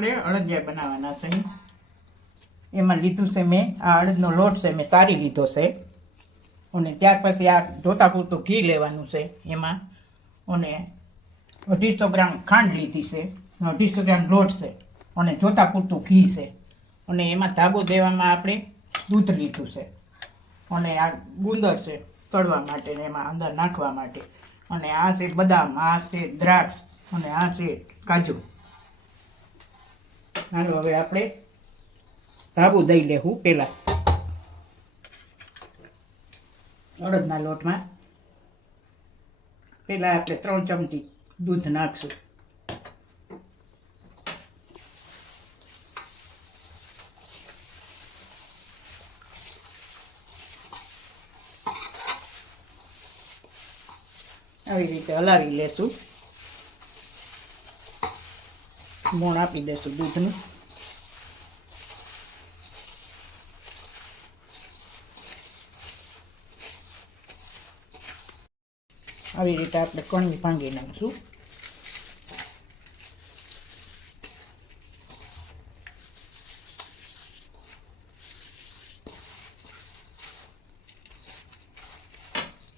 આપણે અડદિયા બનાવવાના છે. એમાં લીધું છે મેં. આ અડદનો લોટ છે, મેં સારી લીધો છે. અને ત્યાર પછી આ જોતા પૂરતું ઘી લેવાનું છે એમાં. અને અઢીસો ગ્રામ ખાંડ લીધી છે. અઢીસો ગ્રામ લોટ છે. અને જોતા પૂરતું ઘી છે. અને એમાં ધાબો દેવામાં આપણે દૂધ લીધું છે. અને આ ગુંદર છે, તળવા માટે ને એમાં અંદર નાખવા માટે. અને આ છે બદામ, આ છે દ્રાક્ષ, અને આ છે કાજુ. હાલો, હવે આપણે ધાબુ દઈ લેવું પહેલાં. અડદના લોટમાં. પહેલાં આપણે ત્રણ ચમચી દૂધ નાખશું. આવી રીતે હલાવી લેશું. મોણ આપી દઈશું દૂધનું. આવી રીતે આપણે કણી ભાંગી નાખશું.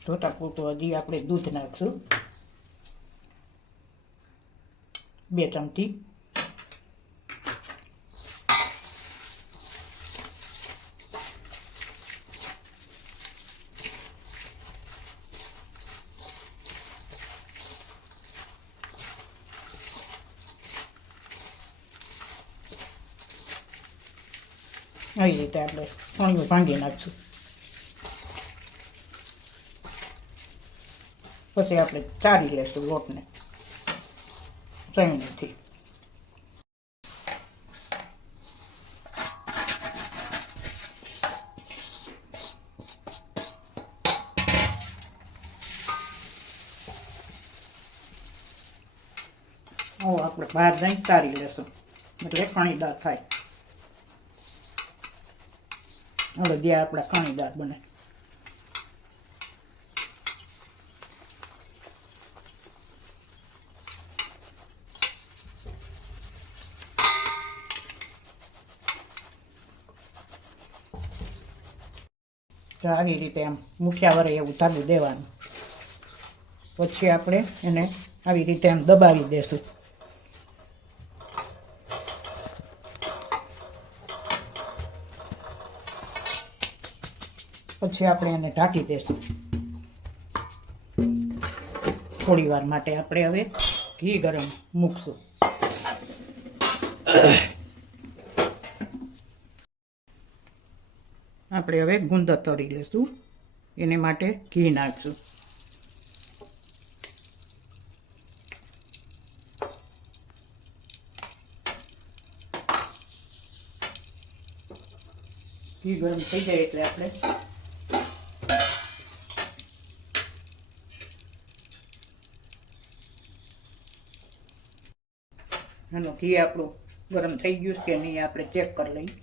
જોતા પૂરતું હજી આપણે દૂધ નાખશું. બે ચમચી આવી આપણે પાણી ભાંગી નાખશું. પછી આપણે ચારી લેશું લોટને. ચણીથી. આવો આપણે બહાર જઈને ચારી લેશું. એટલે પાણીદાર થાય. હવે જે આપણા કણીદાર બને. તો આવી રીતે આમ મુઠિયા વરે એવું ચાલુ દેવાનું. પછી આપણે એને આવી રીતે આમ દબાવી દેશું. પછી આપણે એને ઢાંકી દેશું. થોડી વાર માટે આપણે હવે ઘી ગરમ મૂકશું. આપણે હવે ગુંદર તળી લઈશું એને માટે ઘી નાખશું. ઘી ગરમ થઈ જાય એટલે આપણે એનું ઘી આપણું ગરમ થઈ ગયું છે નહીં આપણે ચેક કરી લઈએ.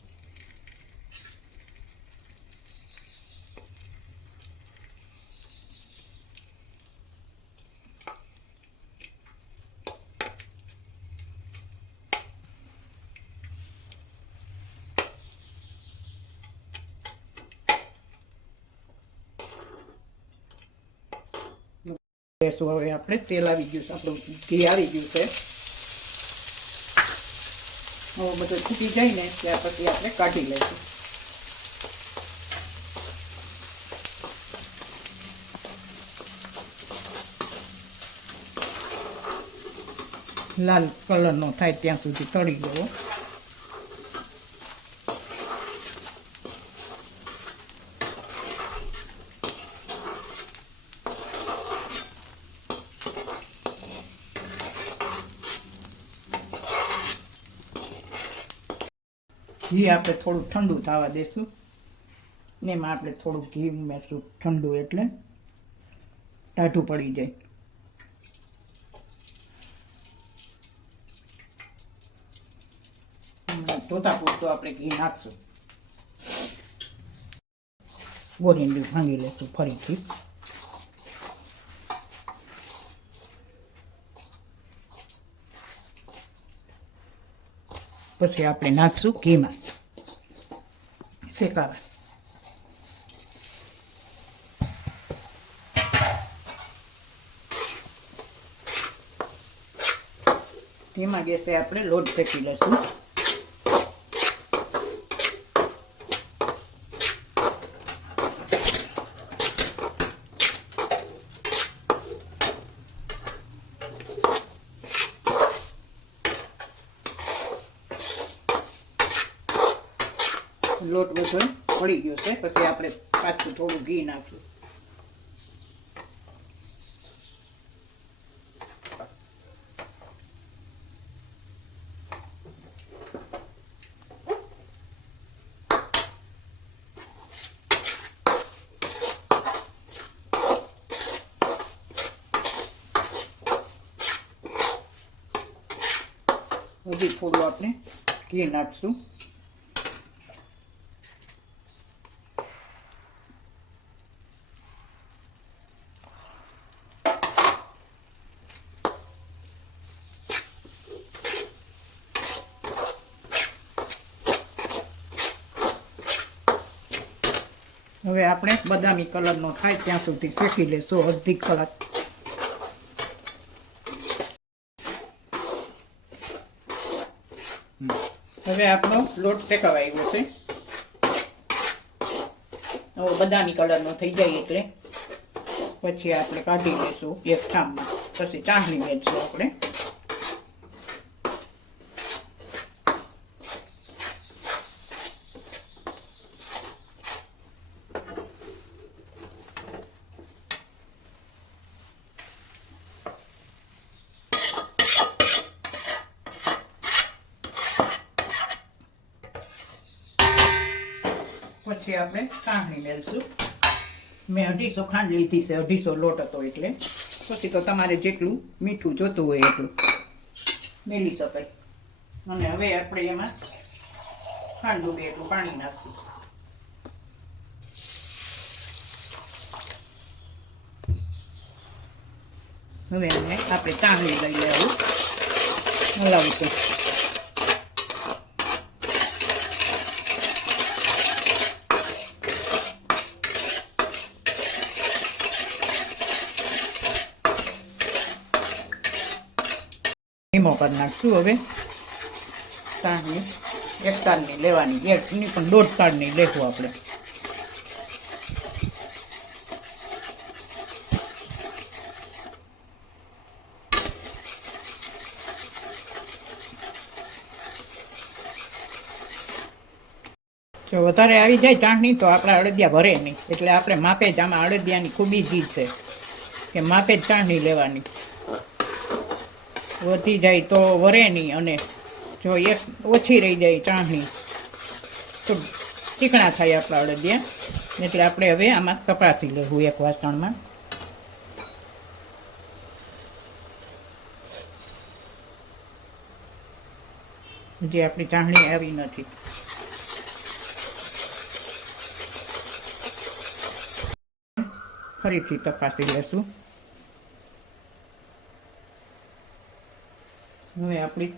તો હવે આપણે તેલ આવી ગયું છે, આપણું ઘી આવી ગયું છે. હવે બધું છૂટી જાય ને, ત્યાર પછી આપણે કાઢી લઈશું. લાલ કલરનો થાય ત્યાં સુધી તળી ગયો ઘી આપણે થોડું ઠંડુ થવા દેશું. ને એમાં આપણે થોડું ઘી ઉમેરશું. ઠંડુ એટલે ટાઢું પડી જાય. જોતા પૂરતું આપણે ઘી નાખશું. ગોરીંડી ભાંગી લેશું ફરીથી. પછી આપણે નાખશું ઘીમાં. શેકાવા તેમાં ગેસે આપણે લોટ શેકી લઈશું. લોટ બધો પડી ગયો છે. પછી આપણે પાછું થોડું ઘી નાખ્યું હજી થોડું આપણે ઘી નાખશું. હવે આપણે બદામી કલરનો થાય ત્યાં સુધી શેકી લેશું અડધી કલાક. હવે આપણો લોટ શેકાવા આવ્યો છે. હવે બદામી કલરનો થઈ જાય એટલે પછી આપણે કાઢી લઈશું એક ઠામમાં પછી ચાસણી મેળશું આપણે. પછી આપણે ચાસણી મેળશું મેં અઢીસો ખાંડ લીધી છે, અઢીસો લોટ હતો એટલે. પછી તો તમારે જેટલું મીઠું જોતું હોય એટલું. મેલી શકાય. અને હવે આપણે એમાં ખાંડ ડૂબે એટલું પાણી નાખશું હવે આપણે ચાસણી લઈ લેવું. હલાવશું. ધીમો કરી નાખશું હવે. તાણની એક તાણની લેવાની એકની પણ દોઢ તાણની લેશું આપણે. જો વધારે આવી જાય ચાંટણી તો આપણે અડદિયા ભરે નહીં. એટલે આપણે માપે જ આમાં અડદિયાની ખૂબી જ છે. કે માપે જ ચાંટણી લેવાની. વધી જાય તો વરે નહીં અને જો એક ઓછી રહી જાય ચાસણી તો ચીકણા થાય આપણા અડદિયા. એટલે આપણે હવે આમાં તપાસી લેવું એક વાસણમાં. હજી આપણી ચાસણી આવી નથી. ફરીથી તપાસી લેશું. હવે આપણી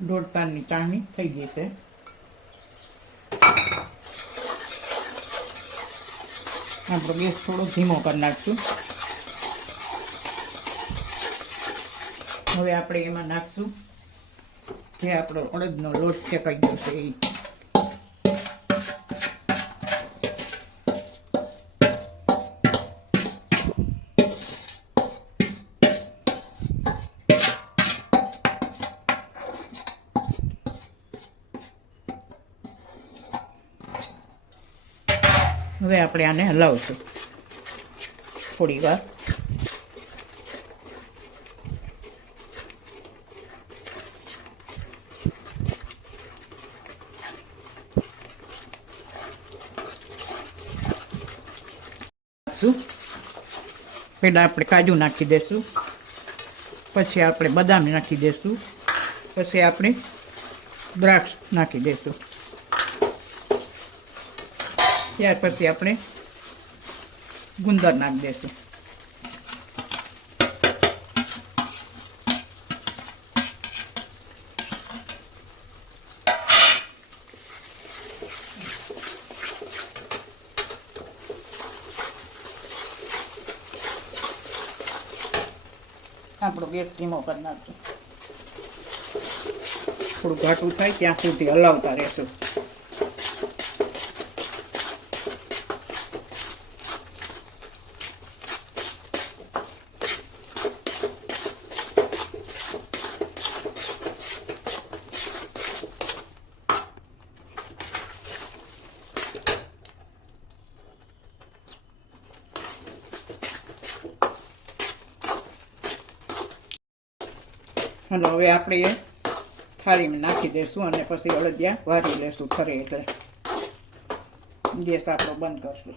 દોઢ પાનની ચાણી થઈ છે. આપણો ગેસ થોડો ધીમો કરી નાખશું. હવે આપણે એમાં નાખશું જે આપણો અડદનો લોટ શેકાઈ ગયો છે એ. હવે આપણે આને હલાવશું. થોડી વાર પહેલાં આપણે કાજુ નાખી દઈશું પછી આપણે બદામ નાખી દઈશું પછી આપણે દ્રાક્ષ નાખી દઈશું ત્યાર પરથી આપણે ગુંદર નાખી દઈશું આપણો ગેસ ધીમો કરી નાખશું થોડું ઘાટું થાય ત્યાં સુધી હલાવતા રહેશું હાલો, હવે આપણે એ થાળીમાં નાખી દઈશું અને પછી અળદિયા વારી લેશું ફરી એટલે. ગેસ આપણો બંધ કરશું.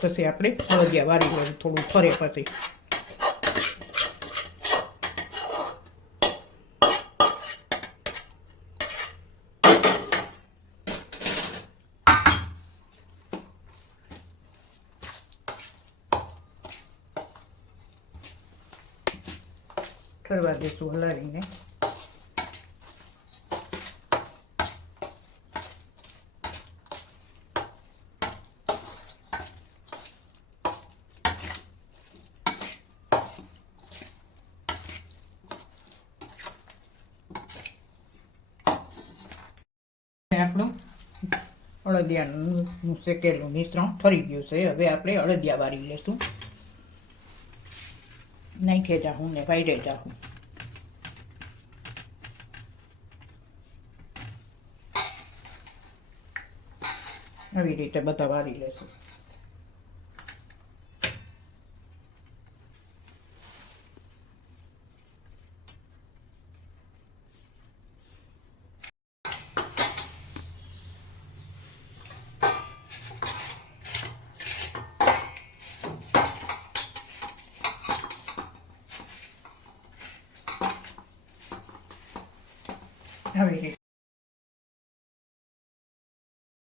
પછી આપણે અળદિયા વારી લેવું થોડું ફરે પછી. ઠરવા દેશું હલાવીને. આપણું અળદિયાનું શેકેલું મિશ્રણ ઠરી ગયું છે. હવે આપણે અળદિયા વાળી લેશું નાખે જાઉં ને વાયરે જાઉં આવી રીતે બધા વારી લેશું આવી રીતે